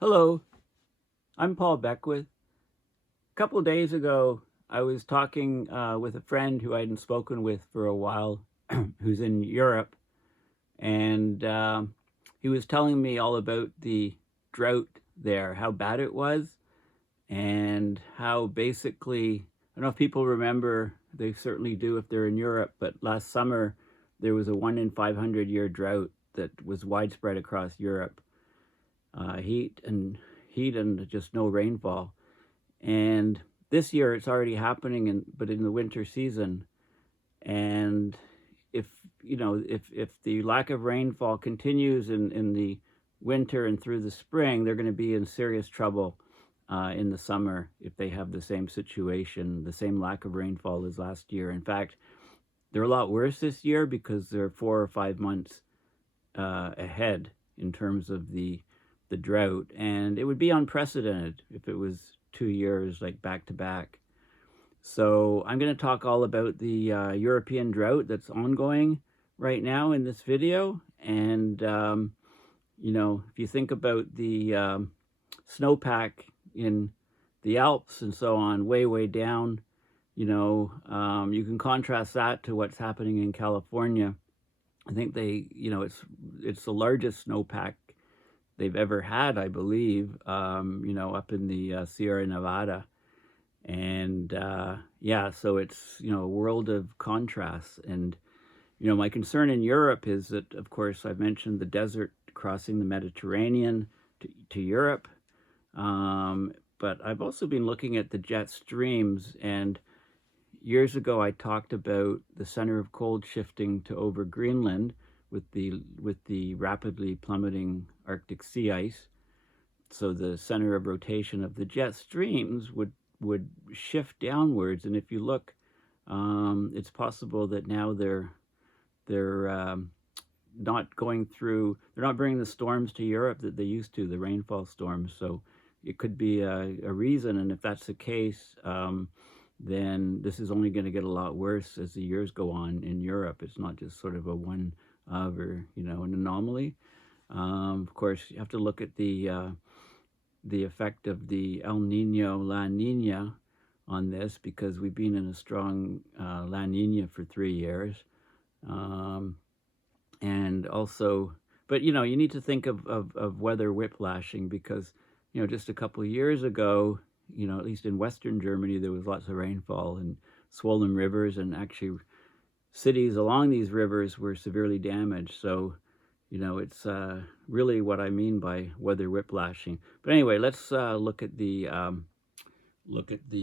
Hello, I'm Paul Beckwith. A couple of days ago, I was talking with a friend who I hadn't spoken with for a while, who's in Europe, and he was telling me all about the drought there, how bad it was, and how basically, I don't know if people remember, they certainly do if they're in Europe, but last summer there was a 1 in 500 year drought that was widespread across Europe. Heat and just no rainfall. And this year it's already happening, but in the winter season. And if if the lack of rainfall continues in the winter and through the spring, they're going to be in serious trouble in the summer if they have the same situation, the same lack of rainfall as last year. In fact, they're a lot worse this year because they're 4 or 5 months ahead in terms of the drought, and it would be unprecedented if it was 2 years like back to back. So I'm going to talk all about the European drought that's ongoing right now in this video. And if you think about the snowpack in the Alps and so on, way down, you can contrast that to what's happening in California. I think it's the largest snowpack they've ever had, I believe, up in the Sierra Nevada. And yeah, so it's, a world of contrasts. And, my concern in Europe is that, of course, I've mentioned the desert crossing the Mediterranean to Europe. But I've also been looking at the jet streams, and years ago I talked about the center of cold shifting to over Greenland with the rapidly plummeting Arctic sea ice. So the center of rotation of the jet streams would shift downwards, and if you look, it's possible that now they're not going through. They're not bringing the storms to Europe that they used to, the rainfall storms. So it could be a reason, and if that's the case, then this is only going to get a lot worse as the years go on in Europe. It's not just sort of a one or an anomaly. Of course, you have to look at the effect of the El Nino La Nina on this, because we've been in a strong La Nina for 3 years. And also, but you need to think of weather whiplashing, because just a couple of years ago, at least in Western Germany, there was lots of rainfall and swollen rivers, and actually cities along these rivers were severely damaged. So it's really what I mean by weather whiplashing. But anyway, let's look at the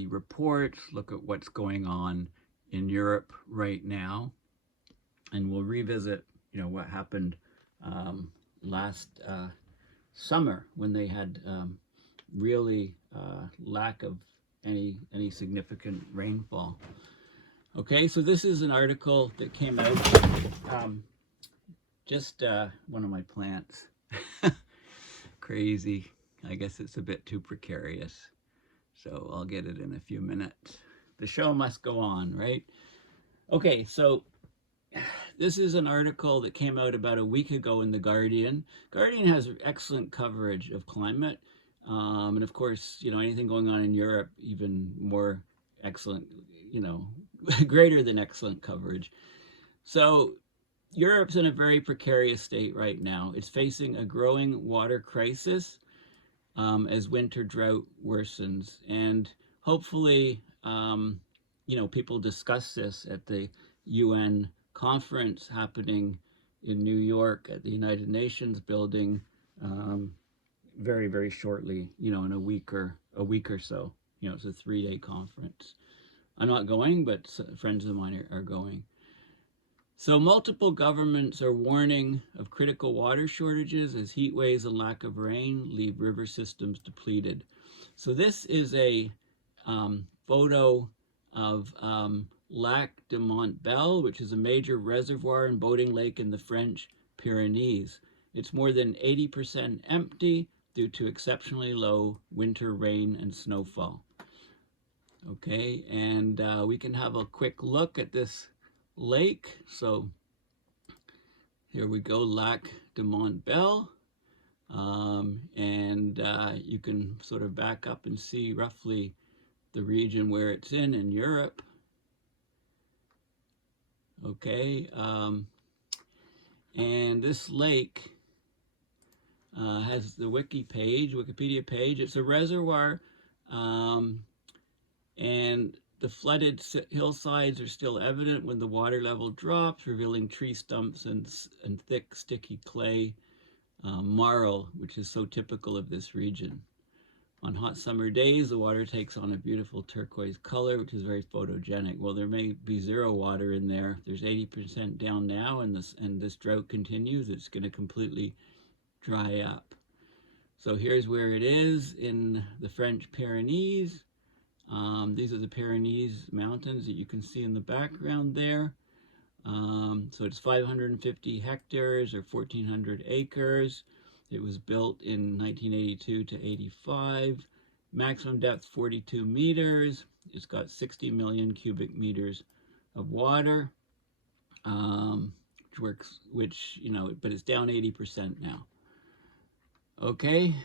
reports, look at what's going on in Europe right now, and we'll revisit what happened last summer, when they had really lack of any significant rainfall. Okay, so this is an article that came out. Just one of my plants. Crazy. I guess it's a bit too precarious. So I'll get it in a few minutes. The show must go on, right? Okay, so this is an article that came out about a week ago in The Guardian. Guardian has excellent coverage of climate. And of course, anything going on in Europe, even more excellent, greater than excellent coverage. So Europe's in a very precarious state right now. It's facing a growing water crisis as winter drought worsens. And hopefully, people discuss this at the UN conference happening in New York at the United Nations building very shortly, in a week or so. It's a 3-day conference. I'm not going, but friends of mine are going. So multiple governments are warning of critical water shortages as heat waves and lack of rain leave river systems depleted. So this is a photo of Lac de Montbel, which is a major reservoir and boating lake in the French Pyrenees. It's more than 80% empty due to exceptionally low winter rain and snowfall. Okay, and we can have a quick look at this lake. So here we go, Lac de Montbel. And you can sort of back up and see roughly the region where it's in Europe. Okay, and this lake has the Wikipedia page. It's a reservoir, um, and the flooded hillsides are still evident when the water level drops, revealing tree stumps and thick, sticky clay marl, which is so typical of this region. On hot summer days, the water takes on a beautiful turquoise color, which is very photogenic. Well, there may be zero water in there. There's 80% down now, and this drought continues. It's going to completely dry up. So here's where it is in the French Pyrenees. These are the Pyrenees mountains that you can see in the background there. So it's 550 hectares or 1,400 acres. It was built in 1982 to 85. Maximum depth 42 meters. It's got 60 million cubic meters of water, which you know, but it's down 80% now. Okay,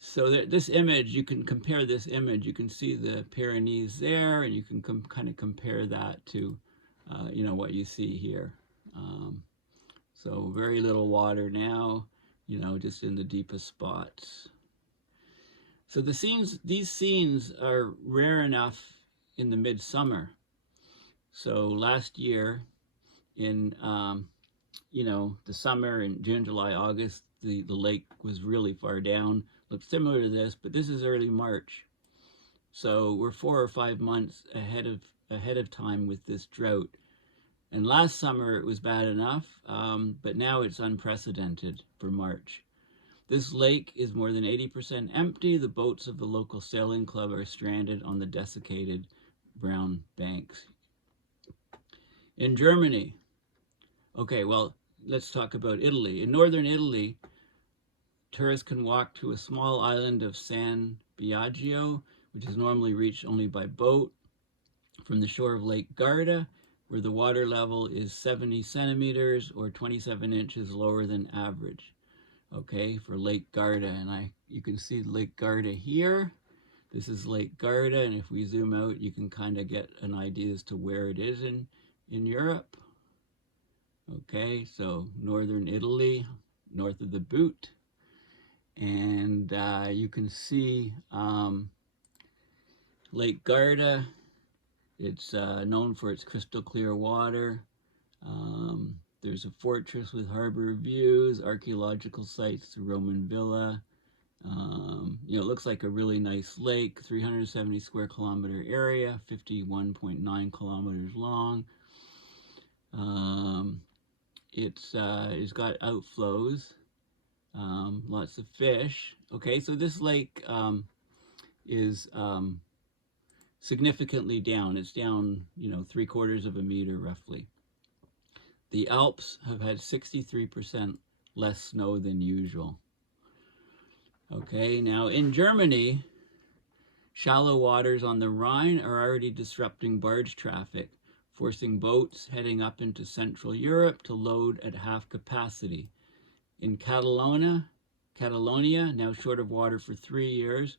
so this image, you can compare this image. You can see the Pyrenees there, and you can kind of compare that to, you know, what you see here. So very little water now, you know, just in the deepest spots. So these scenes are rare enough in the midsummer. So last year in, you know, the summer in June, July, August, the lake was really far down. Looks similar to this, but this is early March. So we're 4 or 5 months ahead of time with this drought. And last summer it was bad enough, but now it's unprecedented for March. This lake is more than 80% empty. The boats of the local sailing club are stranded on the desiccated brown banks. In Germany, okay, well, let's talk about Italy. In northern Italy, tourists can walk to a small island of San Biagio, which is normally reached only by boat, from the shore of Lake Garda, where the water level is 70 centimeters or 27 inches lower than average. Okay, for Lake Garda, and you can see Lake Garda here. This is Lake Garda, and if we zoom out, you can kind of get an idea as to where it is in Europe. Okay, so northern Italy, north of the Boot, and you can see Lake Garda. It's known for its crystal clear water. There's a fortress with harbor views, archaeological sites, the Roman villa. You know, it looks like a really nice lake, 370 square kilometer area, 51.9 kilometers long. It's got outflows, lots of fish. Okay, so this lake is significantly down. It's down, you know, 3/4 of a meter roughly. The Alps have had 63% less snow than usual. Okay, now in Germany, shallow waters on the Rhine are already disrupting barge traffic, forcing boats heading up into Central Europe to load at half capacity. In Catalonia, now short of water for 3 years,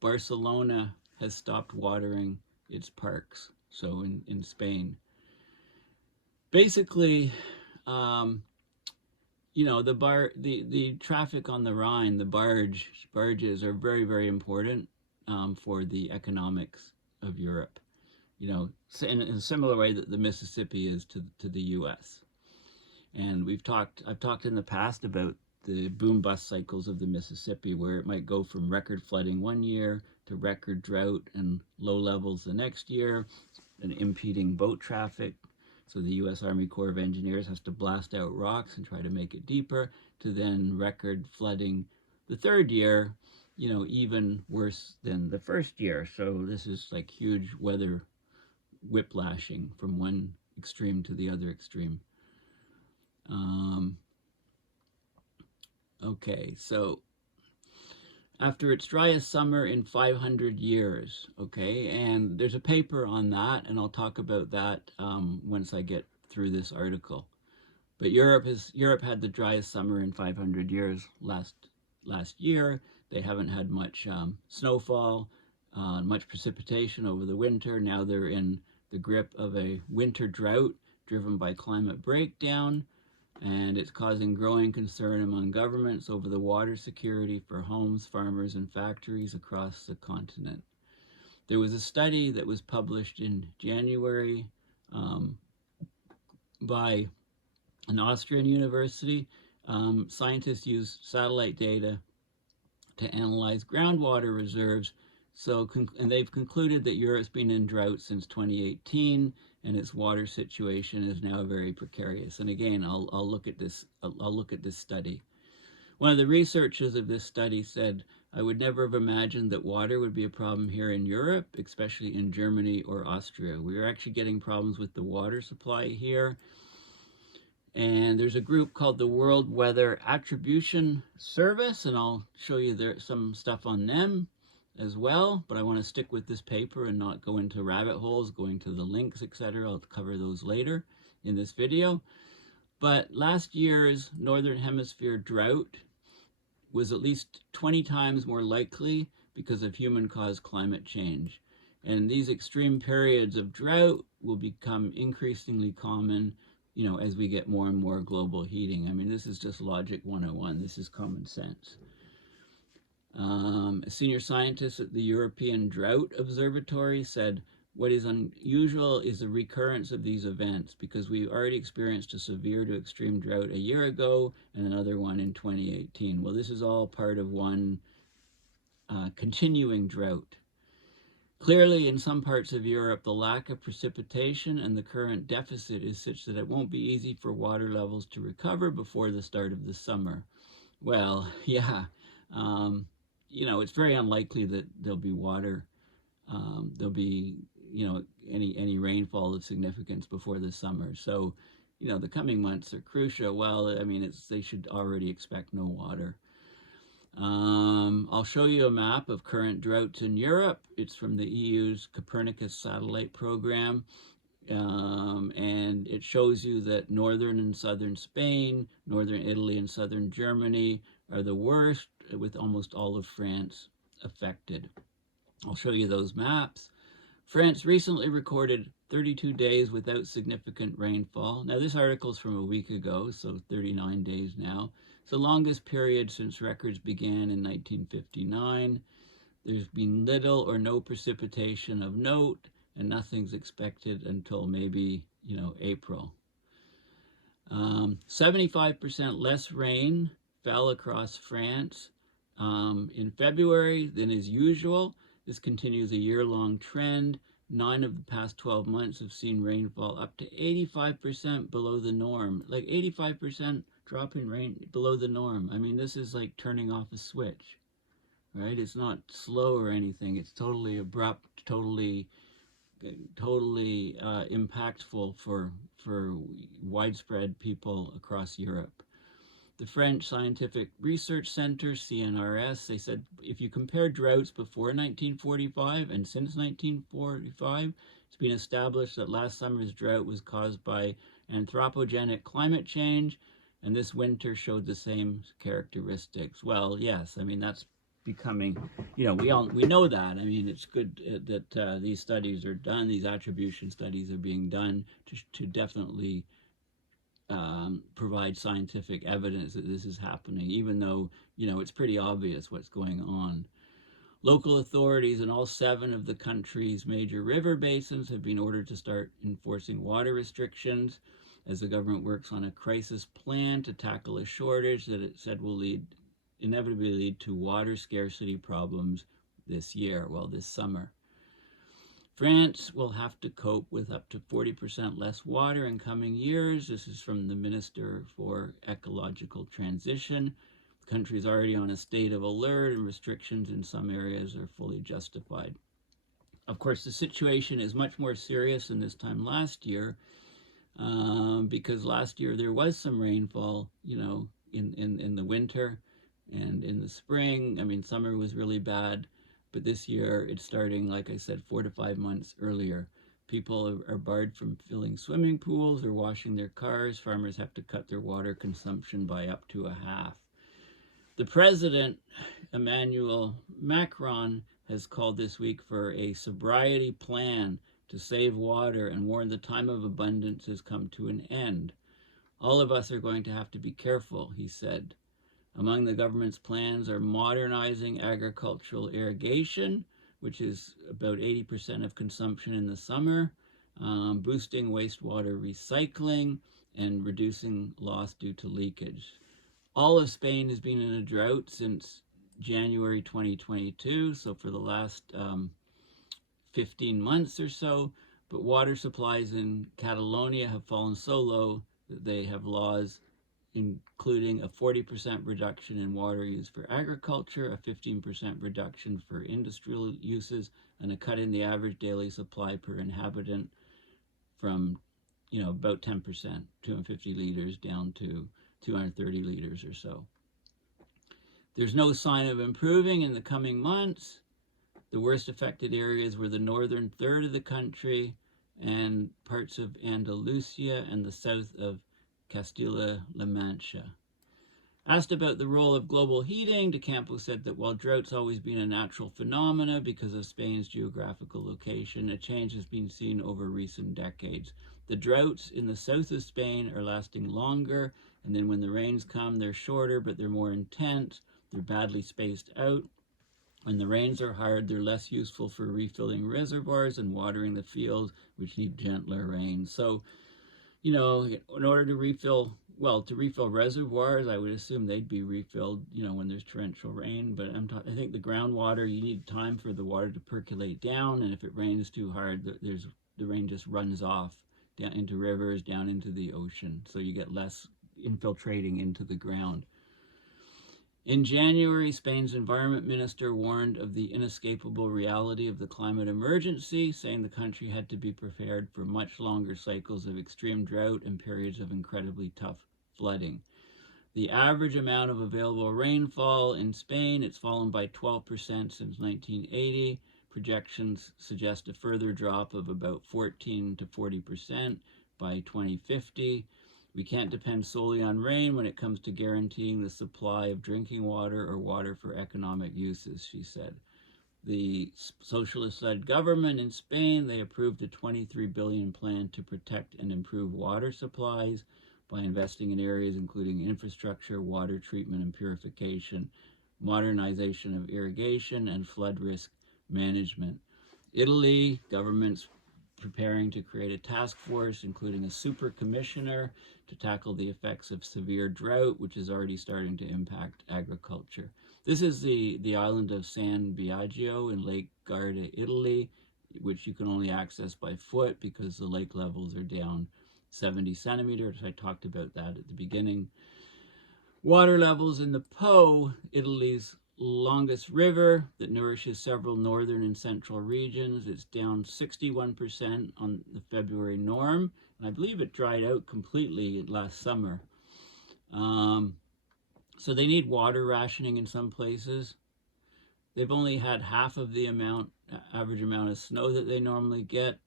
Barcelona has stopped watering its parks, so in Spain. Basically, you know, the traffic on the Rhine, the barges are very, very important for the economics of Europe. You know, in a similar way that the Mississippi is to the U.S. And I've talked in the past about the boom bust cycles of the Mississippi, where it might go from record flooding one year to record drought and low levels the next year, and impeding boat traffic. So the U.S. Army Corps of Engineers has to blast out rocks and try to make it deeper, to then record flooding the third year, you know, even worse than the first year. So this is like huge weather whiplashing from one extreme to the other extreme. Okay, so after its driest summer in 500 years, okay, and there's a paper on that, and I'll talk about that once I get through this article. But Europe had the driest summer in 500 years last year. They haven't had much snowfall, much precipitation over the winter. Now they're in the grip of a winter drought driven by climate breakdown, and it's causing growing concern among governments over the water security for homes, farmers, and factories across the continent. There was a study that was published in January by an Austrian university. Scientists used satellite data to analyze groundwater reserves. And they've concluded that Europe's been in drought since 2018, and its water situation is now very precarious. And again, I'll look at this. I'll look at this study. One of the researchers of this study said, "I would never have imagined that water would be a problem here in Europe, especially in Germany or Austria. We are actually getting problems with the water supply here." And there's a group called the World Weather Attribution Service, and I'll show you some stuff on them as well. But I want to stick with this paper and not go into rabbit holes, going to the links, etc. I'll cover those later in this video. But last year's Northern Hemisphere drought was at least 20 times more likely because of human-caused climate change. And these extreme periods of drought will become increasingly common, as we get more and more global heating. I mean, this is just logic 101. This is common sense. A senior scientist at the European Drought Observatory said, "What is unusual is the recurrence of these events, because we already experienced a severe to extreme drought a year ago and another one in 2018. Well, this is all part of one continuing drought. Clearly, in some parts of Europe, the lack of precipitation and the current deficit is such that it won't be easy for water levels to recover before the start of the summer." Well, yeah, it's very unlikely that there'll be water. There'll be any rainfall of significance before the summer. So, the coming months are crucial. Well, I mean, they should already expect no water. I'll show you a map of current droughts in Europe. It's from the EU's Copernicus satellite program. And it shows you that northern and southern Spain, northern Italy and southern Germany are the worst, with almost all of France affected. I'll show you those maps. France recently recorded 32 days without significant rainfall. Now, this article is from a week ago, so 39 days now. It's the longest period since records began in 1959. There's been little or no precipitation of note, and nothing's expected until maybe, April. 75% less rain fell across France in February than is usual. This continues a year-long trend. 9 of the past 12 months have seen rainfall up to 85% below the norm. Like 85% drop in rain below the norm. I mean, this is like turning off a switch, right? It's not slow or anything. It's totally abrupt, totally impactful for widespread people across Europe. The French Scientific Research Center, CNRS, they said if you compare droughts before 1945 and since 1945, it's been established that last summer's drought was caused by anthropogenic climate change, and this winter showed the same characteristics. Well, yes, I mean, that's becoming, we know that. I mean, it's good that these studies are done. These attribution studies are being done to definitely provide scientific evidence that this is happening, even though, it's pretty obvious what's going on. Local authorities in all 7 of the country's major river basins have been ordered to start enforcing water restrictions as the government works on a crisis plan to tackle a shortage that it said will inevitably lead to water scarcity problems this summer. France will have to cope with up to 40% less water in coming years. This is from the Minister for Ecological Transition. The country is already on a state of alert, and restrictions in some areas are fully justified. Of course, the situation is much more serious than this time last year, because last year there was some rainfall, in the winter and in the spring. I mean, summer was really bad. But this year, it's starting, like I said, 4 to 5 months earlier. People are barred from filling swimming pools or washing their cars. Farmers have to cut their water consumption by up to a half. The president, Emmanuel Macron, has called this week for a sobriety plan to save water and warned the time of abundance has come to an end. All of us are going to have to be careful, he said. Among the government's plans are modernizing agricultural irrigation, which is about 80% of consumption in the summer, boosting wastewater recycling, and reducing loss due to leakage. All of Spain has been in a drought since January 2022, so for the last 15 months or so, but water supplies in Catalonia have fallen so low that they have laws including a 40% reduction in water use for agriculture, a 15% reduction for industrial uses, and a cut in the average daily supply per inhabitant from, about 10%, 250 liters down to 230 liters or so. There's no sign of improving in the coming months. The worst affected areas were the northern third of the country and parts of Andalusia and the south of Castilla-La Mancha. Asked about the role of global heating, De Campo said that while drought's always been a natural phenomena because of Spain's geographical location, a change has been seen over recent decades. The droughts in the south of Spain are lasting longer, and then when the rains come, they're shorter, but they're more intense. They're badly spaced out. When the rains are hard, they're less useful for refilling reservoirs and watering the fields, which need gentler rain. So, in order to refill reservoirs, I would assume they'd be refilled, when there's torrential rain. But I think the groundwater, you need time for the water to percolate down, and if it rains too hard, the rain just runs off down into rivers, down into the ocean. So you get less infiltrating into the ground. In January, Spain's environment minister warned of the inescapable reality of the climate emergency, saying the country had to be prepared for much longer cycles of extreme drought and periods of incredibly tough flooding. The average amount of available rainfall in Spain, it's fallen by 12% since 1980. Projections suggest a further drop of about 14 to 40% by 2050. We can't depend solely on rain when it comes to guaranteeing the supply of drinking water or water for economic uses, she said. The socialist-led government in Spain, they approved a 23 billion plan to protect and improve water supplies by investing in areas including infrastructure, water treatment and purification, modernization of irrigation, and flood risk management. Italy, government's preparing to create a task force, including a super commissioner, to tackle the effects of severe drought, which is already starting to impact agriculture. This is the island of San Biagio in Lake Garda, Italy, which you can only access by foot because the lake levels are down 70 centimeters. I talked about that at the beginning. Water levels in the Po, Italy's longest river that nourishes several northern and central regions. It's down 61% on the February norm, and I believe it dried out completely last summer. So they need water rationing in some places. They've only had half of the average amount of snow that they normally get.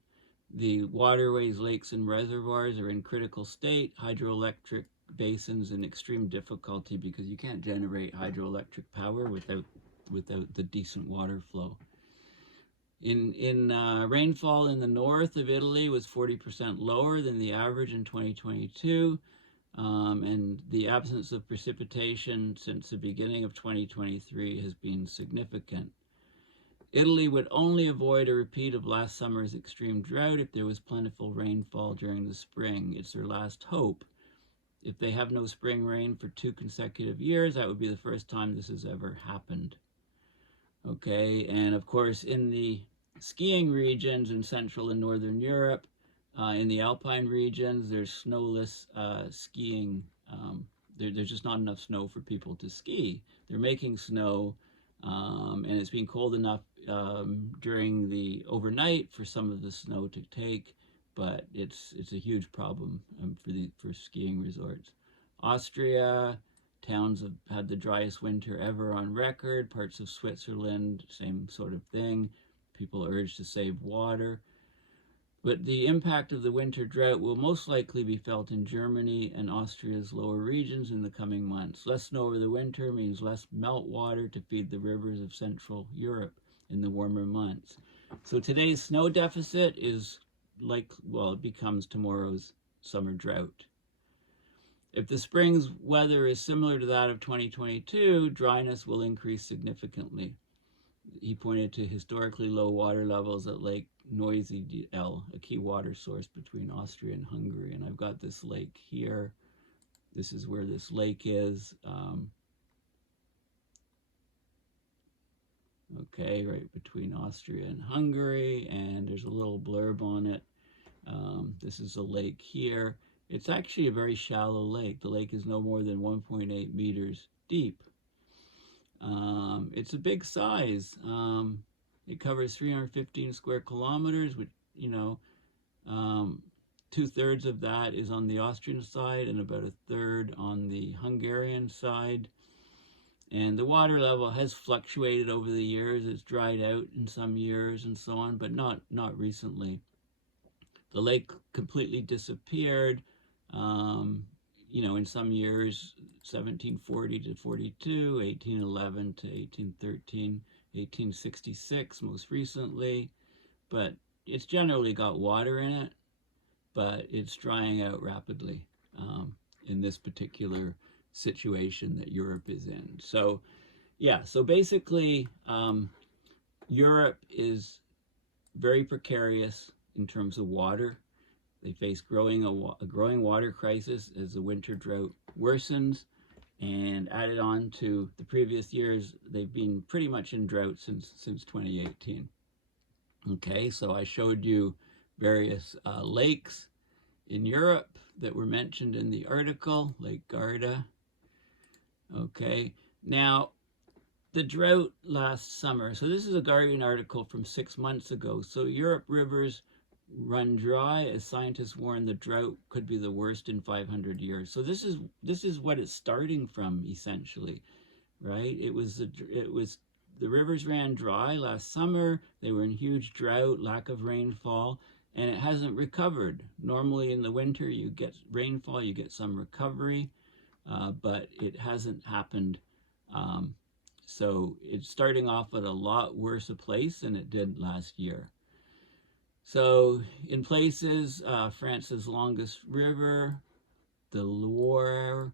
The waterways, lakes, and reservoirs are in critical state. Hydroelectric basins in extreme difficulty because you can't generate hydroelectric power without the decent water flow. In rainfall in the north of Italy was 40% lower than the average in 2022, and the absence of precipitation since the beginning of 2023 has been significant. Italy would only avoid a repeat of last summer's extreme drought if there was plentiful rainfall during the spring. It's their last hope. If they have no spring rain for 2 consecutive years, that would be the first time this has ever happened. Okay, and of course in the skiing regions in Central and Northern Europe, in the Alpine regions, there's snowless skiing. There's just not enough snow for people to ski. They're making snow, and it's been cold enough during the overnight for some of the snow to take, but it's a huge problem for skiing resorts. Austria, towns have had the driest winter ever on record. Parts of Switzerland, same sort of thing. People are urged to save water. But the impact of the winter drought will most likely be felt in Germany and Austria's lower regions in the coming months. Less snow over the winter means less meltwater to feed the rivers of Central Europe in the warmer months. So today's snow deficit is it becomes tomorrow's summer drought. If the spring's weather is similar to that of 2022, dryness will increase significantly. He pointed to historically low water levels at Lake Noisy L, a key water source between Austria and Hungary. And I've got this lake here. This is where this lake is. Okay, right between Austria and Hungary, and there's a little blurb on it. This is a lake here. It's actually a very shallow lake. The lake is no more than 1.8 meters deep. It's a big size. It covers 315 square kilometers, which, 2/3 of that is on the Austrian side and about 1/3 on the Hungarian side. And the water level has fluctuated over the years. It's dried out in some years and so on, but not recently. The lake completely disappeared, in some years, 1740 to 42, 1811 to 1813, 1866 most recently. But it's generally got water in it, but it's drying out rapidly in this particular situation that Europe is in. So, so basically, Europe is very precarious in terms of water. They face a growing water crisis as the winter drought worsens, and added on to the previous years, they've been pretty much in drought since 2018. Okay, so I showed you various lakes in Europe that were mentioned in the article, Lake Garda. Okay, now the drought last summer. So this is a Guardian article from 6 months ago. So Europe rivers run dry as scientists warn the drought could be the worst in 500 years. So this is what it's starting from, essentially, right? It was the rivers ran dry last summer. They were in huge drought, lack of rainfall, and it hasn't recovered. Normally in the winter you get rainfall, you get some recovery, but it hasn't happened. So it's starting off at a lot worse a place than it did last year. So in places, France's longest river, the Loire,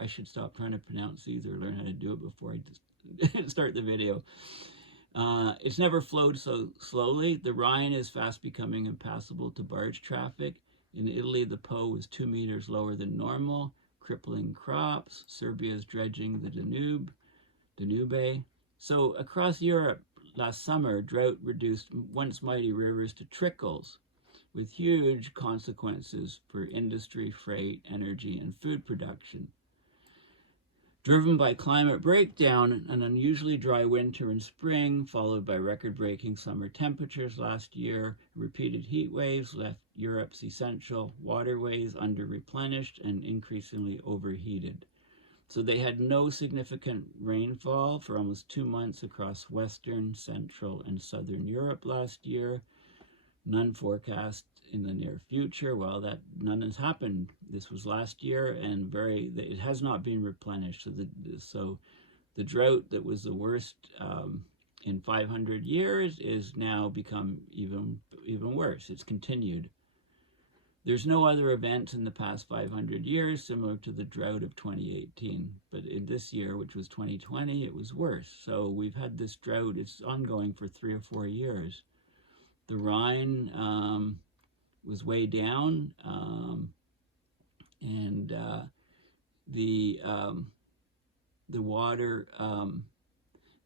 I should stop trying to pronounce these or learn how to do it before I just start the video. It's never flowed so slowly. The Rhine is fast becoming impassable to barge traffic. In Italy, the Po was 2 meters lower than normal, crippling crops. Serbia's dredging the Danube. So across Europe, last summer, drought reduced once mighty rivers to trickles, with huge consequences for industry, freight, energy, and food production. Driven by climate breakdown, an unusually dry winter and spring, followed by record-breaking summer temperatures last year, repeated heat waves left Europe's essential waterways under-replenished and increasingly overheated. So they had no significant rainfall for almost 2 months across Western, Central, and Southern Europe last year. None forecast in the near future. Well, none has happened. This was last year, and it has not been replenished. So the drought that was the worst in 500 years is now become even worse. It's continued. There's no other event in the past 500 years similar to the drought of 2018, but in this year, which was 2020, it was worse. So we've had this drought, it's ongoing for 3 or 4 years. The Rhine was way down, and the water,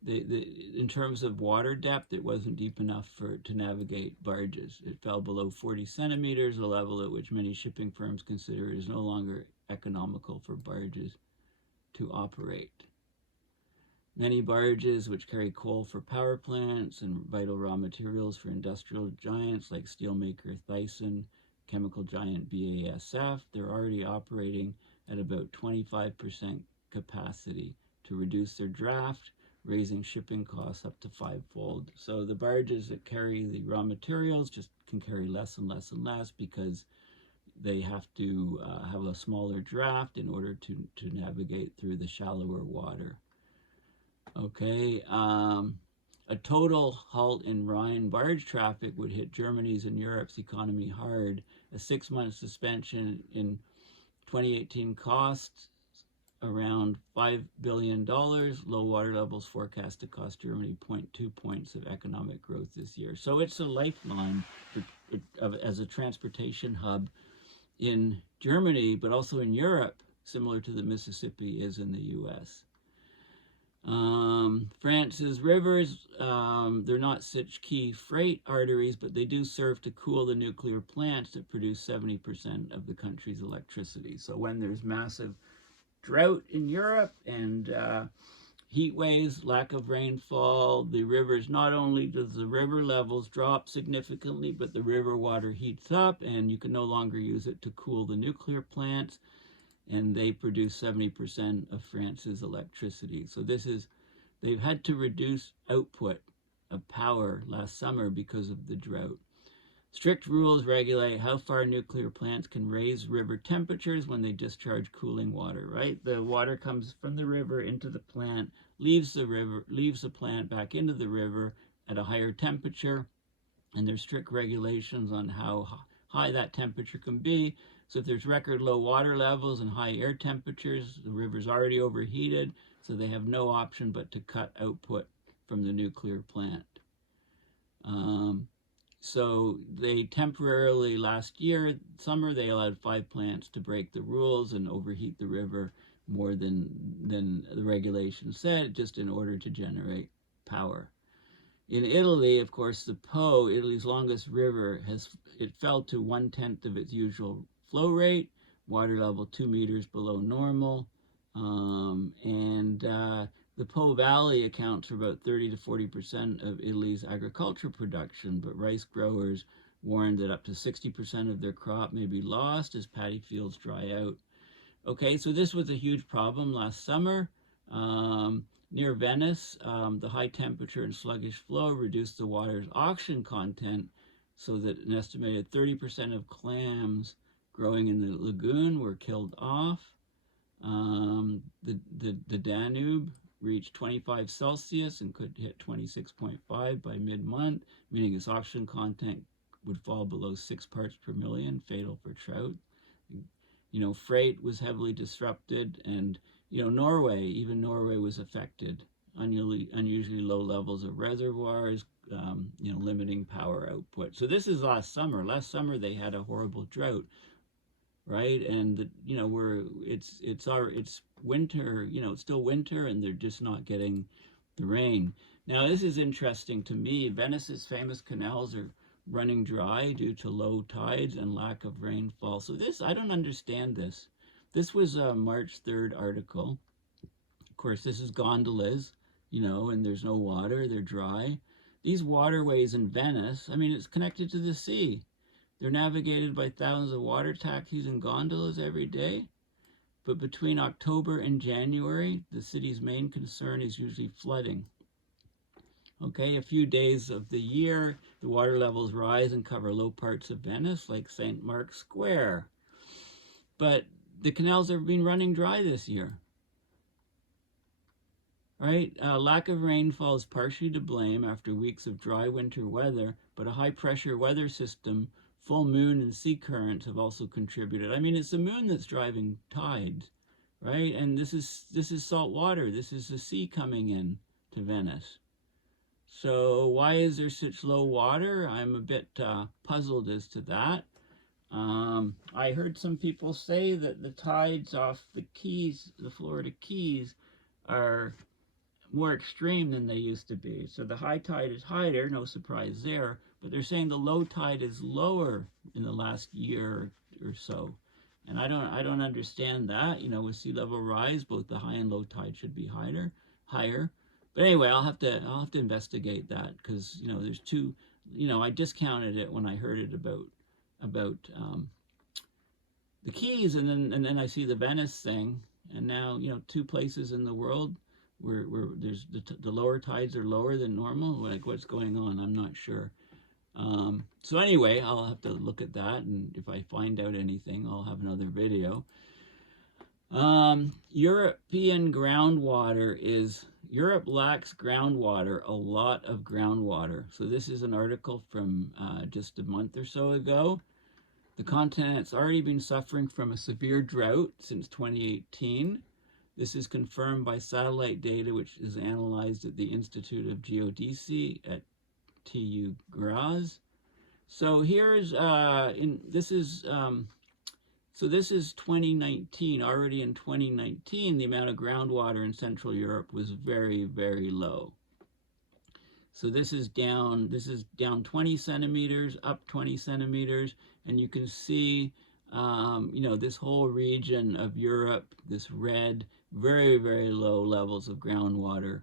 in terms of water depth, it wasn't deep enough to navigate barges. It fell below 40 centimeters, a level at which many shipping firms consider it is no longer economical for barges to operate. Many barges, which carry coal for power plants and vital raw materials for industrial giants like steelmaker Thyssen, chemical giant BASF, they're already operating at about 25% capacity to reduce their draft, raising shipping costs up to 5-fold. So the barges that carry the raw materials just can carry less and less and less because they have to have a smaller draft in order to navigate through the shallower water. Okay, a total halt in Rhine barge traffic would hit Germany's and Europe's economy hard. A 6-month suspension in 2018 cost around $5 billion. Low water levels forecast to cost Germany 0.2 points of economic growth this year. So it's a lifeline as a transportation hub in Germany, but also in Europe, similar to the Mississippi is in the US. France's rivers, they're not such key freight arteries, but they do serve to cool the nuclear plants that produce 70% of the country's electricity. So when there's massive drought in Europe and heat waves, lack of rainfall, the rivers, not only does the river levels drop significantly, but the river water heats up and you can no longer use it to cool the nuclear plants, and they produce 70% of France's electricity. So they've had to reduce output of power last summer because of the drought. Strict rules regulate how far nuclear plants can raise river temperatures when they discharge cooling water, right? The water comes from the river into the plant, leaves the plant back into the river at a higher temperature, and there's strict regulations on how high that temperature can be. So if there's record low water levels and high air temperatures, the river's already overheated, so they have no option but to cut output from the nuclear plant. So they temporarily, last year, summer, they allowed 5 plants to break the rules and overheat the river more than the regulation said, just in order to generate power. In Italy, of course, the Po, Italy's longest river, it fell to 1/10 of its usual flow rate, water level 2 meters below normal, the Po Valley accounts for about 30 to 40% of Italy's agriculture production, but rice growers warned that up to 60% of their crop may be lost as paddy fields dry out. Okay, so this was a huge problem last summer. Near Venice, the high temperature and sluggish flow reduced the water's oxygen content so that an estimated 30% of clams growing in the lagoon were killed off. The Danube reached 25 Celsius and could hit 26.5 by mid-month, meaning its oxygen content would fall below 6 parts per million, fatal for trout. Freight was heavily disrupted, and Norway, even Norway was affected. Unusually low levels of reservoirs, limiting power output. So this is last summer. Last summer they had a horrible drought, right? And it's winter. It's still winter, and they're just not getting the rain. Now this is interesting to me. Venice's famous canals are running dry due to low tides and lack of rainfall. So I don't understand this. This was a March 3rd article. Of course, this is gondolas, and there's no water, they're dry. These waterways in Venice, it's connected to the sea. They're navigated by thousands of water taxis and gondolas every day. But between October and January, the city's main concern is usually flooding. Okay, a few days of the year, the water levels rise and cover low parts of Venice, like St. Mark's Square. But the canals have been running dry this year. Right? Lack of rainfall is partially to blame after weeks of dry winter weather, but a high-pressure weather system, full moon, and sea currents have also contributed. It's the moon that's driving tides, right? And this is salt water. This is the sea coming in to Venice. So why is there such low water? I'm a bit puzzled as to that. I heard some people say that the tides off the Keys, the Florida Keys, are more extreme than they used to be. So the high tide is higher, no surprise there, but they're saying the low tide is lower in the last year or so. And I don't understand that. With sea level rise, both the high and low tide should be higher. But anyway, I'll have to investigate that, because there's two. I discounted it when I heard it about the Keys, and then I see the Venice thing, and now 2 places in the world where there's the lower tides are lower than normal? Like, what's going on? I'm not sure. So anyway, I'll have to look at that, and if I find out anything, I'll have another video. European groundwater is, Europe lacks groundwater, a lot of groundwater. So this is an article from just a month or so ago. The continent's already been suffering from a severe drought since 2018. This is confirmed by satellite data, which is analyzed at the Institute of Geodesy at TU Graz. So here's this is 2019. Already in 2019, the amount of groundwater in Central Europe was very, very low. So this is down 20 centimeters, up 20 centimeters, and you can see, this whole region of Europe, this red, very, very low levels of groundwater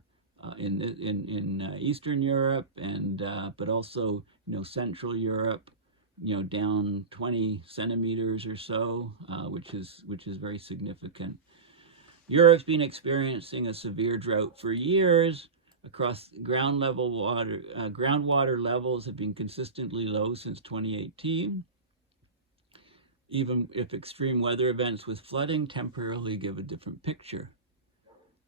in Eastern Europe, and but also Central Europe, down 20 centimeters or so, which is very significant. Europe's been experiencing a severe drought for years. Across groundwater levels have been consistently low since 2018, even if extreme weather events with flooding temporarily give a different picture.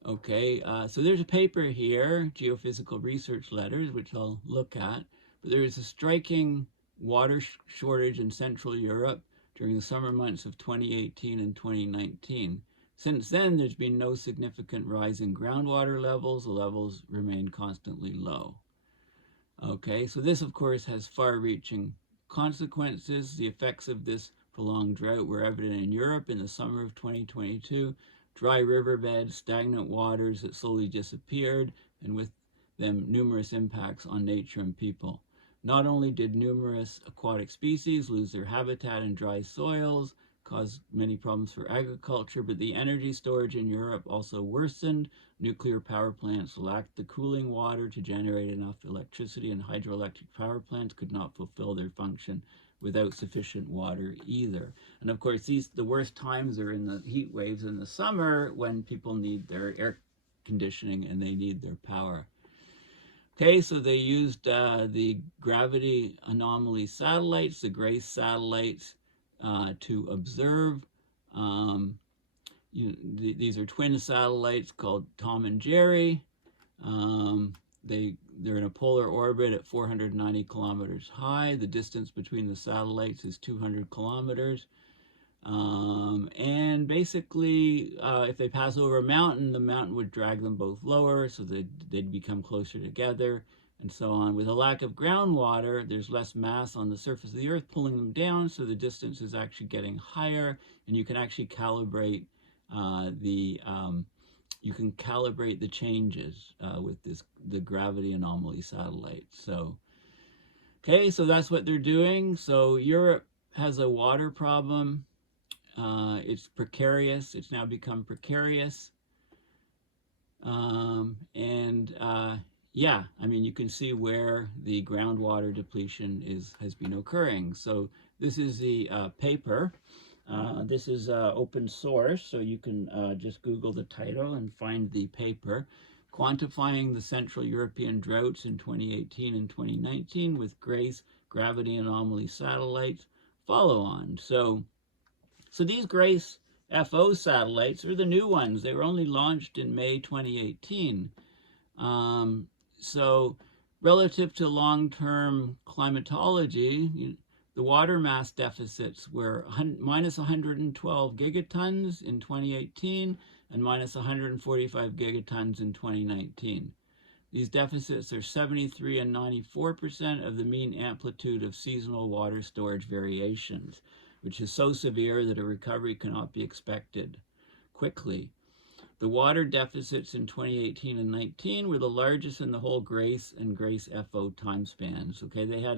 Okay, so there's a paper here, Geophysical Research Letters, which I'll look at. But there is a striking water shortage in Central Europe during the summer months of 2018 and 2019. Since then, there's been no significant rise in groundwater levels. The levels remain constantly low. Okay, so this, of course, has far-reaching consequences. The effects of this prolonged drought were evident in Europe in the summer of 2022. Dry riverbeds, stagnant waters that slowly disappeared, and with them numerous impacts on nature and people. Not only did numerous aquatic species lose their habitat in dry soils, caused many problems for agriculture, but the energy storage in Europe also worsened. Nuclear power plants lacked the cooling water to generate enough electricity, and hydroelectric power plants could not fulfill their function without sufficient water either. And of course, the worst times are in the heat waves in the summer when people need their air conditioning and they need their power. Okay, so they used the gravity anomaly satellites, the GRACE satellites, to observe. These are twin satellites called Tom and Jerry. They're in a polar orbit at 490 kilometers high. The distance between the satellites is 200 kilometers. And basically, if they pass over a mountain, the mountain would drag them both lower, so they'd become closer together, and so on. With a lack of groundwater, there's less mass on the surface of the Earth pulling them down, so the distance is actually getting higher, and you can actually calibrate the changes with the gravity anomaly satellite. So, okay, so that's what they're doing. So Europe has a water problem. It's precarious. It's now become precarious. Yeah, I mean, you can see where the groundwater depletion has been occurring. So this is the paper. This is open source, so you can just Google the title and find the paper. Quantifying the Central European droughts in 2018 and 2019 with GRACE gravity anomaly satellites follow on. So these GRACE FO satellites are the new ones. They were only launched in May 2018. So relative to long-term climatology, the water mass deficits were minus 112 gigatons in 2018 and minus 145 gigatons in 2019. These deficits are 73 and 94% of the mean amplitude of seasonal water storage variations, which is so severe that a recovery cannot be expected quickly. The water deficits in 2018 and 19 were the largest in the whole GRACE and GRACE FO time spans. Okay, they had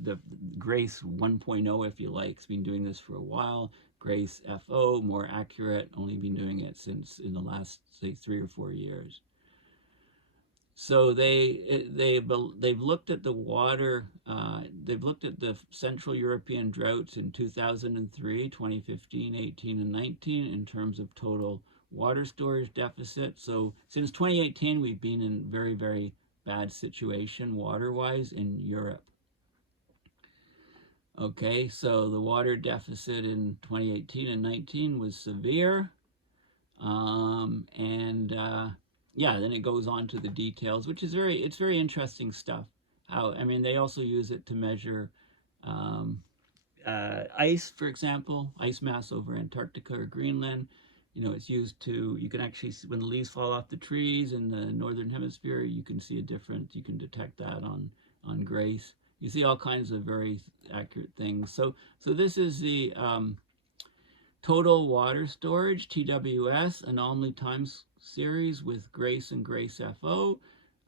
the GRACE 1.0, if you like. It's been doing this for a while. GRACE FO, more accurate, only been doing it since in the last, say, 3 or 4 years. So they've looked at the water. They've looked at the Central European droughts in 2003, 2015, 18, and 19 in terms of total water storage deficit. So since 2018, we've been in very, very bad situation water-wise in Europe. Okay, so the water deficit in 2018 and 19 was severe. Yeah, then it goes on to the details, which is it's very interesting stuff. I mean, they also use it to measure ice, for example, ice mass over Antarctica or Greenland. You know, it's used to, you can actually, when the leaves fall off the trees in the northern hemisphere, you can see a difference. You can detect that on GRACE. You see all kinds of very accurate things. So this is the total water storage, TWS, anomaly time series with GRACE and GRACE FO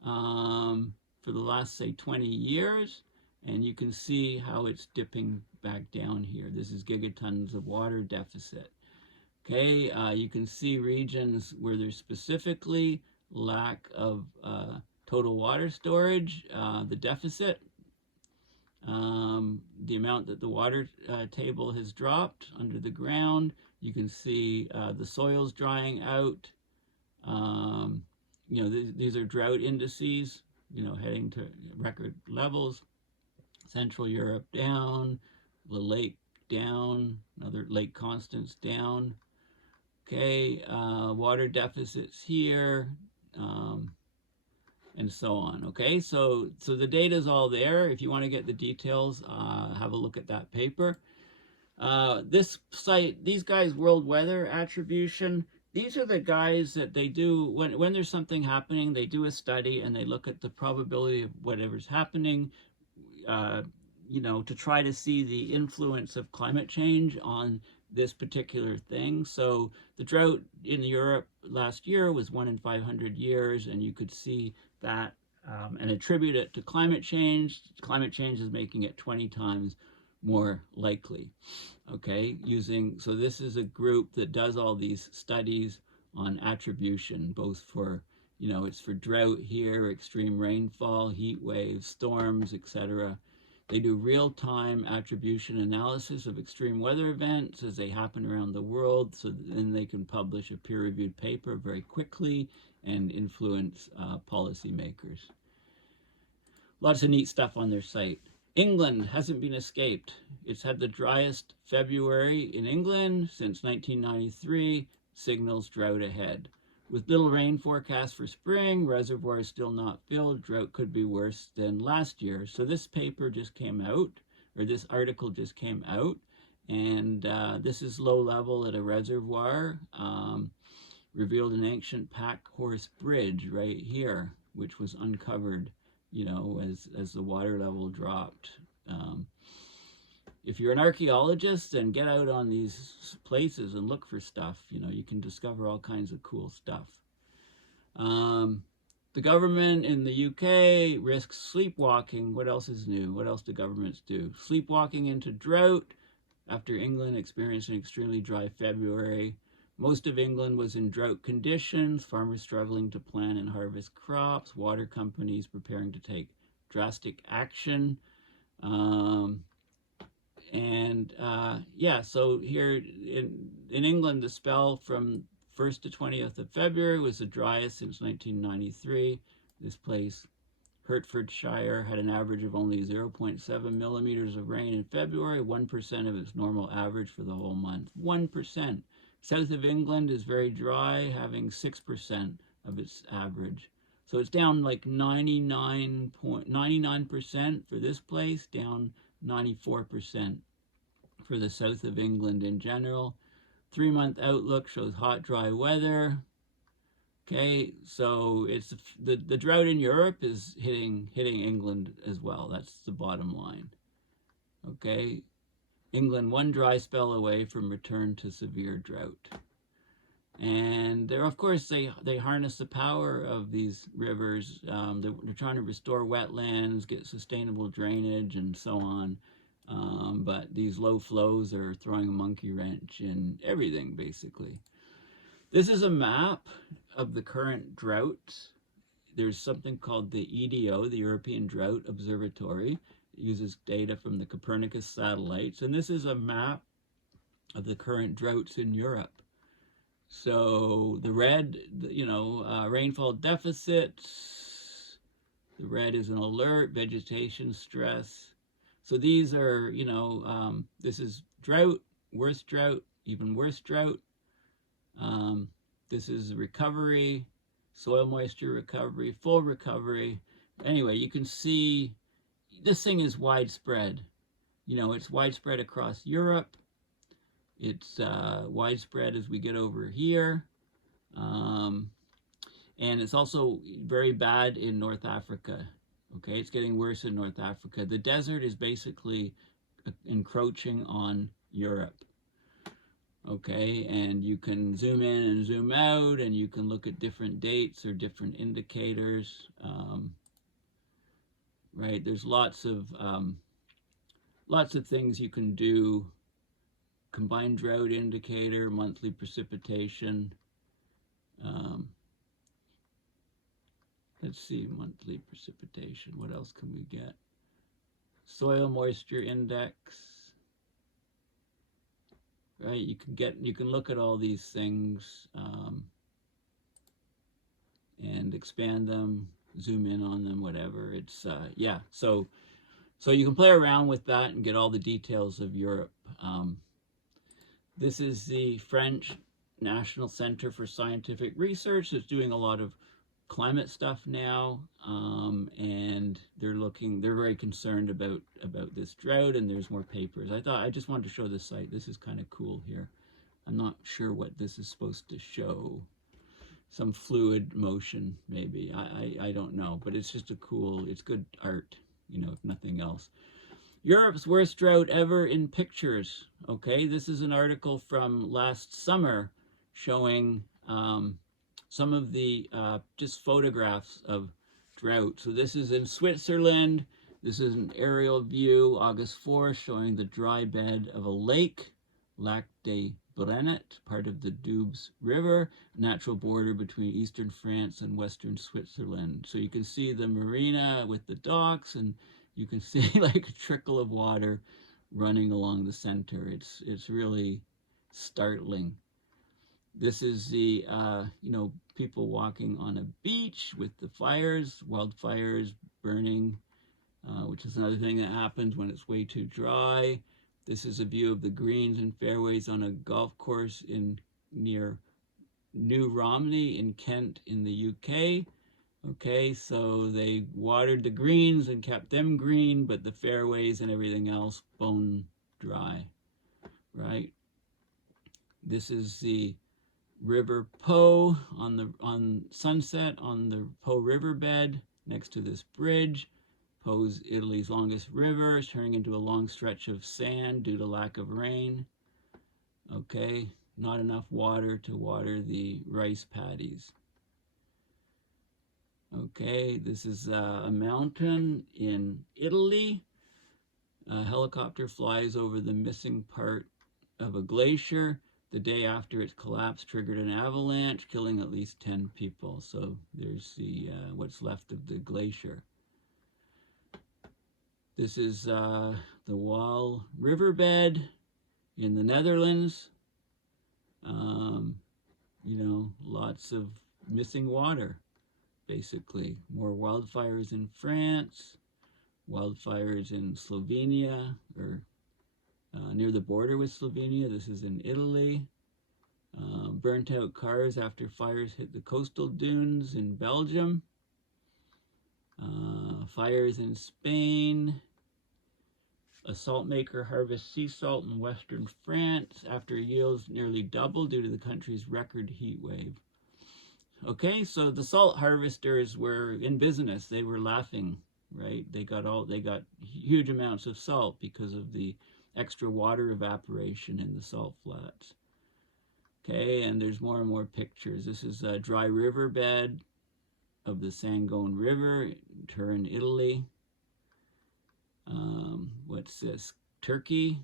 for the last, say, 20 years. And you can see how it's dipping back down here. This is gigatons of water deficit. Okay, you can see regions where there's specifically lack of total water storage, the deficit, the amount that the water table has dropped under the ground. You can see the soils drying out. You know, these are drought indices, you know, heading to record levels. Central Europe down, the lake down, another lake constants down. Okay, water deficits here, and so on. Okay, so the data is all there. If you want to get the details, have a look at that paper. This site, these guys, World Weather Attribution, these are the guys that they do, when there's something happening, they do a study and they look at the probability of whatever's happening, you know, to try to see the influence of climate change on this particular thing. So the drought in Europe last year was 1 in 500 years, and you could see that and attribute it to climate change. Climate change is making it 20 times more likely. Okay, so this is a group that does all these studies on attribution, both for, you know, it's for drought here, extreme rainfall, heat waves, storms, etc. They do real-time attribution analysis of extreme weather events as they happen around the world, so then they can publish a peer-reviewed paper very quickly and influence policymakers. Lots of neat stuff on their site. England hasn't been escaped. It's had the driest February in England since 1993, signals drought ahead. With little rain forecast for spring, reservoirs still not filled, drought could be worse than last year. So this paper just came out, or this article just came out, and this is low level at a reservoir, revealed an ancient pack horse bridge right here, which was uncovered, you know, as the water level dropped. If you're an archaeologist, then get out on these places and look for stuff. You know, you can discover all kinds of cool stuff. The government in the UK risks sleepwalking. What else is new? What else do governments do? Sleepwalking into drought after England experienced an extremely dry February. Most of England was in drought conditions, farmers struggling to plant and harvest crops, water companies preparing to take drastic action. Yeah, so here in England, the spell from 1st to 20th of February was the driest since 1993. This place, Hertfordshire, had an average of only 0.7 millimeters of rain in February, 1% of its normal average for the whole month. 1%. South of England is very dry, having 6% of its average. So it's down like 99% for this place, down 94% for the south of England in general. 3-month outlook shows hot, dry weather. Okay, so it's the drought in Europe is hitting England as well. That's the bottom line. Okay, England one dry spell away from return to severe drought. And they're, of course, they harness the power of these rivers. They're trying to restore wetlands, get sustainable drainage, and so on. But these low flows are throwing a monkey wrench in everything, basically. This is a map of the current droughts. There's something called the EDO, the European Drought Observatory. It uses data from the Copernicus satellites. And this is a map of the current droughts in Europe. So the red, rainfall deficits. The red is an alert, vegetation stress. So these are, this is drought, worse drought, even worse drought. Um, this is recovery, soil moisture recovery, full recovery. Anyway, you can see this thing is widespread. It's widespread across Europe. It's widespread as we get over here. Um, and it's also very bad in North Africa. Okay, it's getting worse in North Africa. The desert is basically encroaching on Europe. Okay, and you can zoom in and zoom out, and you can look at different dates or different indicators. Right, there's lots of things you can do. Combined drought indicator, monthly precipitation. Let's see, monthly precipitation. What else can we get? Soil moisture index. Right, you can look at all these things and expand them, zoom in on them, whatever. It's yeah. So you can play around with that and get all the details of Europe. This is the French National Center for Scientific Research. It's doing a lot of climate stuff now, and they're very concerned about this drought, and there's more papers. I just wanted to show this site. This is kind of cool here. I'm not sure what this is supposed to show. Some fluid motion, maybe. I don't know, but it's just it's good art, if nothing else. Europe's worst drought ever in pictures. Okay, this is an article from last summer showing some of the just photographs of drought. So this is in Switzerland. This is an aerial view, August 4th, showing the dry bed of a lake, Lac de Brennet, part of the Doubs River, natural border between eastern France and western Switzerland. So you can see the marina with the docks, and you can see like a trickle of water running along the center. It's really startling. This is the, people walking on a beach with the fires, wildfires burning, which is another thing that happens when it's way too dry. This is a view of the greens and fairways on a golf course near New Romney in Kent in the UK. Okay, so they watered the greens and kept them green, but the fairways and everything else bone dry, right? This is the River Po on Sunset on the Po riverbed next to this bridge. Po's Italy's longest river is turning into a long stretch of sand due to lack of rain. Okay, not enough water to water the rice paddies. Okay, this is a mountain in Italy. A helicopter flies over the missing part of a glacier. The day after its collapse triggered an avalanche, killing at least 10 people. So there's the what's left of the glacier. This is the Wal riverbed in the Netherlands. Lots of missing water, basically. More wildfires in France, wildfires in Slovenia, or near the border with Slovenia. This is in Italy. Burnt out cars after fires hit the coastal dunes in Belgium. Fires in Spain. A salt maker harvests sea salt in western France after yields nearly doubled due to the country's record heat wave. Okay, so the salt harvesters were in business. They were laughing, right? They got huge amounts of salt because of the extra water evaporation in the salt flats. Okay, and there's more and more pictures. This is a dry riverbed of the Sangone River in Turin, Italy. What's this? Turkey.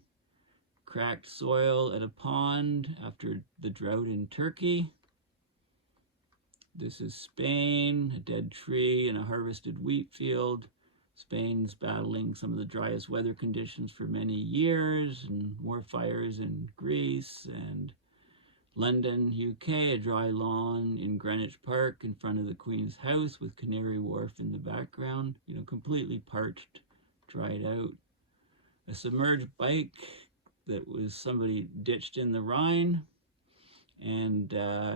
Cracked soil at a pond after the drought in Turkey. This is Spain, a dead tree in a harvested wheat field. Spain's battling some of the driest weather conditions for many years, and more fires in Greece, and London, UK, a dry lawn in Greenwich Park in front of the Queen's House with Canary Wharf in the background, completely parched, dried out. A submerged bike that was somebody ditched in the Rhine and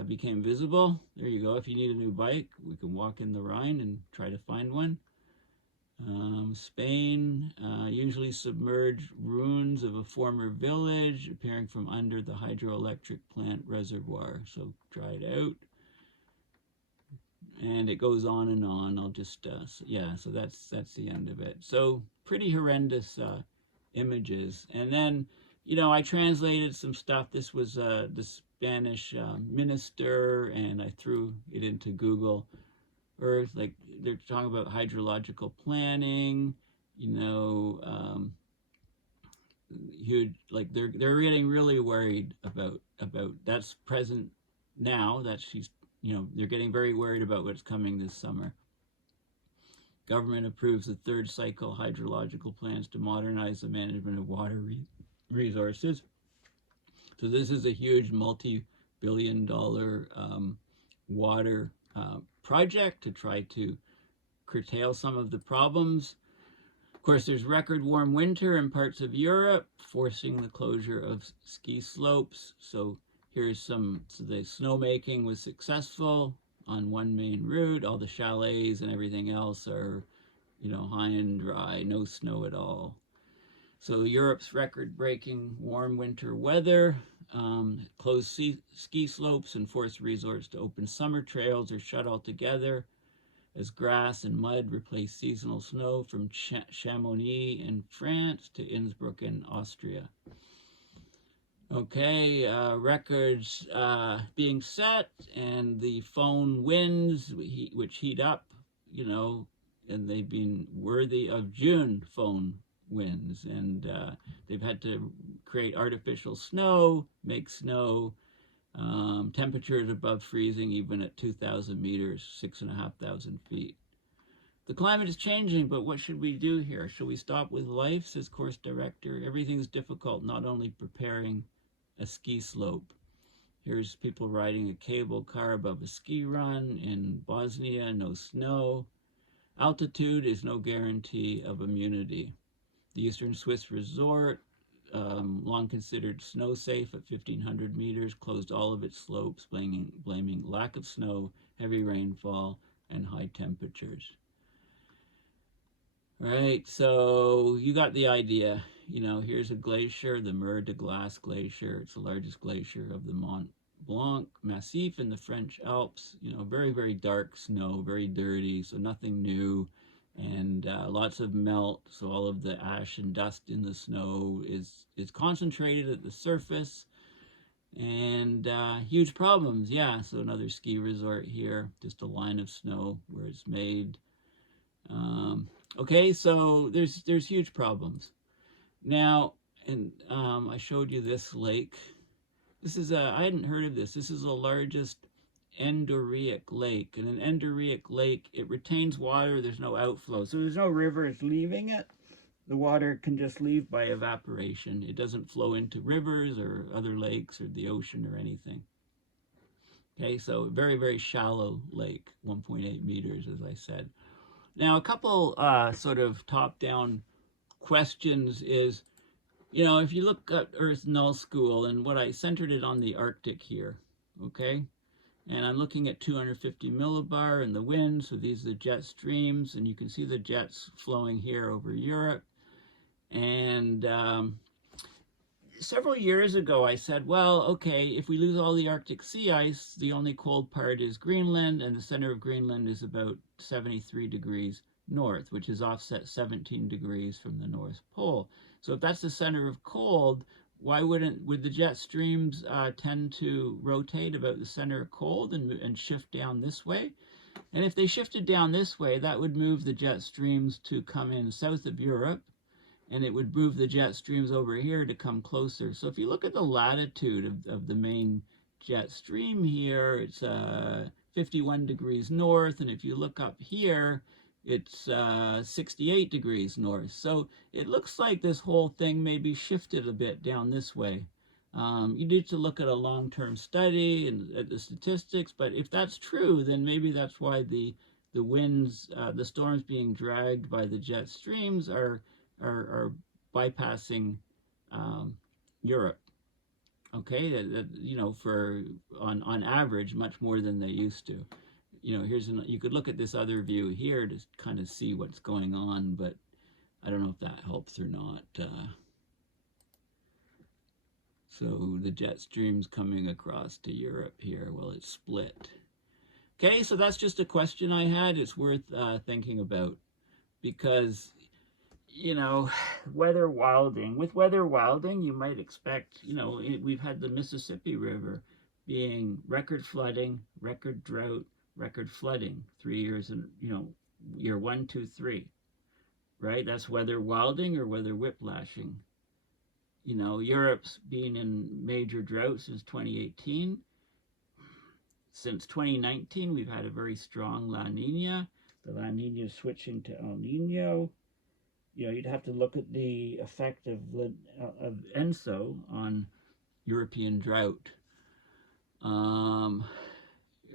became visible. There you go. If you need a new bike, we can walk in the Rhine and try to find one. Spain, usually submerged ruins of a former village appearing from under the hydroelectric plant reservoir, so dried out. And it goes on and on. I'll just, yeah, so that's the end of it. So pretty horrendous images. And then, I translated some stuff. This was the Spanish minister, and I threw it into Google Earth. Like, they're talking about hydrological planning, huge, like they're getting really worried about that's present now, that they're getting very worried about what's coming this summer. Government approves the third cycle hydrological plans to modernize the management of water resources. So this is a huge multi-billion-dollar water project to try to curtail some of the problems. Of course, there's record warm winter in parts of Europe, forcing the closure of ski slopes. So here's so the snowmaking was successful on one main route. All the chalets and everything else are, high and dry, no snow at all. So Europe's record-breaking warm winter weather, closed ski slopes and forced resorts to open summer trails or shut altogether as grass and mud replace seasonal snow from Chamonix in France to Innsbruck in Austria. Okay, records being set, and the phone winds, which heat up, and they've been worthy of June phone winds, and they've had to create artificial snow, make snow, temperatures above freezing even at 2,000 meters, 6,500 feet. The climate is changing, but what should we do here? Should we stop with life, says course director? Everything's difficult, not only preparing a ski slope. Here's people riding a cable car above a ski run in Bosnia, no snow. Altitude is no guarantee of immunity. The Eastern Swiss resort, long considered snow safe at 1,500 meters, closed all of its slopes, blaming lack of snow, heavy rainfall, and high temperatures. Right, so you got the idea. Here's a glacier, the Mer de Glace Glacier. It's the largest glacier of the Mont Blanc Massif in the French Alps. Very, very dark snow, very dirty, so nothing new. And lots of melt, so all of the ash and dust in the snow is concentrated at the surface, and huge problems. Yeah, so another ski resort here, just a line of snow where it's made. Okay, so there's huge problems. Now, and I showed you this lake. This is I hadn't heard of this. This is the largest endorheic lake. And an endorheic lake, it retains water, there's no outflow. So there's no rivers leaving it. The water can just leave by evaporation. It doesn't flow into rivers or other lakes or the ocean or anything. Okay, so very, very shallow lake, 1.8 meters, as I said. Now, a couple sort of top-down questions is, if you look at Earth Null School, and what I centered it on the Arctic here, okay? And I'm looking at 250 millibar and the wind, so these are the jet streams, and you can see the jets flowing here over Europe. And several years ago, I said, well, okay, if we lose all the Arctic sea ice, the only cold part is Greenland, and the center of Greenland is about 73 degrees north, which is offset 17 degrees from the North Pole. So if that's the center of cold, why would the jet streams tend to rotate about the center of cold and shift down this way? And if they shifted down this way, that would move the jet streams to come in south of Europe, and it would move the jet streams over here to come closer. So if you look at the latitude of the main jet stream here, it's 51 degrees north, and if you look up here, it's 68 degrees north. So it looks like this whole thing maybe shifted a bit down this way. You need to look at a long-term study and at the statistics, but if that's true, then maybe that's why the winds, the storms being dragged by the jet streams are bypassing Europe. Okay, you know, for on average, much more than they used to. You know, you could look at this other view here to kind of see what's going on, but I don't know if that helps or not. So the jet stream's coming across to Europe here. Well, it's split. Okay, so that's just a question I had. It's worth thinking about because, you know, weather wilding. With weather wilding, you might expect, you know, we've had the Mississippi River being record flooding, record drought, record flooding 3 years in, you know, year 1, 2, 3, right? That's weather wilding or weather whiplashing. You know, Europe's been in major drought since 2018. Since 2019, we've had a very strong La Nina. The La Nina is switching to El Nino. You know, you'd have to look at the effect of ENSO on European drought.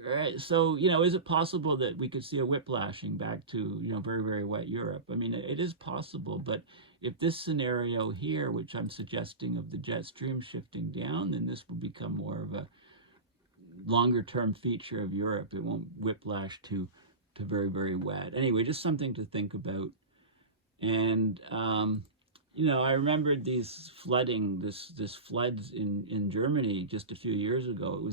Right. So, you know, is it possible that we could see a whiplashing back to, you know, very, very wet Europe? I mean, it is possible, but if this scenario here, which I'm suggesting of the jet stream shifting down, then this will become more of a longer term feature of Europe. It won't whiplash to very, very wet. Anyway, just something to think about. And, you know, I remembered these flooding, this floods in Germany just a few years ago. It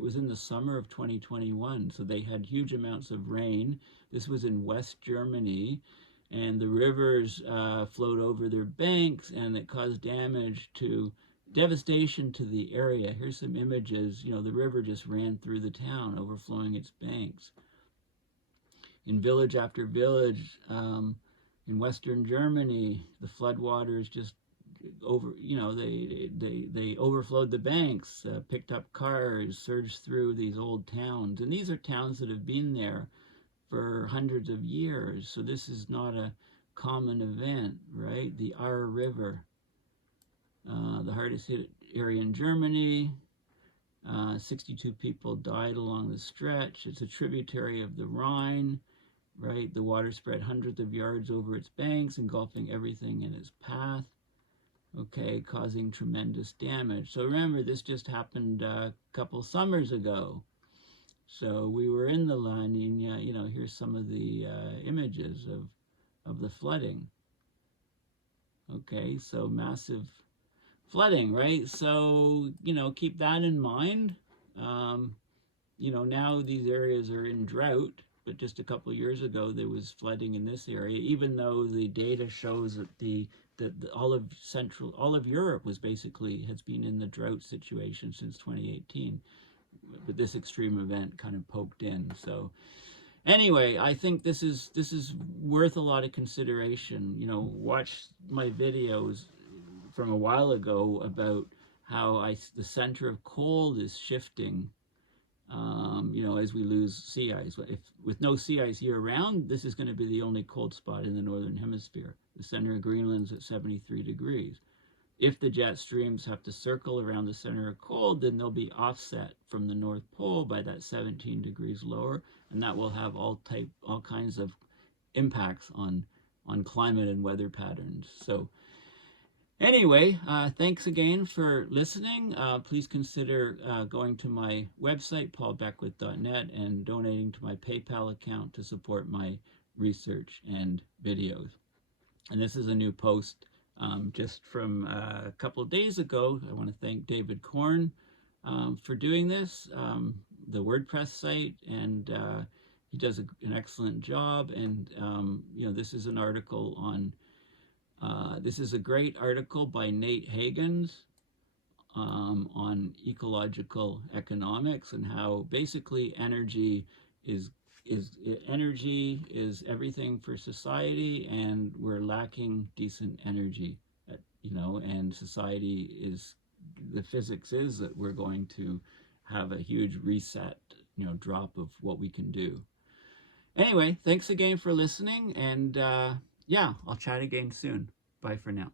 was in the summer of 2021, so they had huge amounts of rain. This was in West Germany, and the rivers flowed over their banks, and it caused devastation to the area. Here's some images. You know, the river just ran through the town, overflowing its banks. In village after village, in Western Germany, the floodwaters just they overflowed the banks, picked up cars, surged through these old towns. And these are towns that have been there for hundreds of years. So this is not a common event, right? The Ahr River, the hardest hit area in Germany. 62 people died along the stretch. It's a tributary of the Rhine. Right, the water spread hundreds of yards over its banks, engulfing everything in its path, okay, causing tremendous damage. So remember, this just happened a couple summers ago. So we were in the La Nina. You know, here's some of the images of the flooding. Okay, so massive flooding, right? So, you know, keep that in mind. You know, now these areas are in drought, but just a couple of years ago there was flooding in this area, even though the data shows that all of Europe has been in the drought situation since 2018. But this extreme event kind of poked in. So anyway, I think this is worth a lot of consideration. You know, watch my videos from a while ago about how the center of cold is shifting. You know, as we lose sea ice. With no sea ice year-round, this is going to be the only cold spot in the northern hemisphere. The center of Greenland's at 73 degrees. If the jet streams have to circle around the center of cold, then they'll be offset from the North Pole by that 17 degrees lower, and that will have all kinds of impacts on climate and weather patterns. So anyway, thanks again for listening. Please consider going to my website, paulbeckwith.net, and donating to my PayPal account to support my research and videos. And this is a new post just from a couple of days ago. I want to thank David Korn for doing this, the WordPress site, and he does an excellent job. And, you know, this is an article on this is a great article by Nate Hagens on ecological economics and how basically energy is everything for society, and we're lacking decent energy, you know, and the physics is that we're going to have a huge reset, you know, drop of what we can do. Anyway, thanks again for listening, and yeah, I'll chat again soon. Bye for now.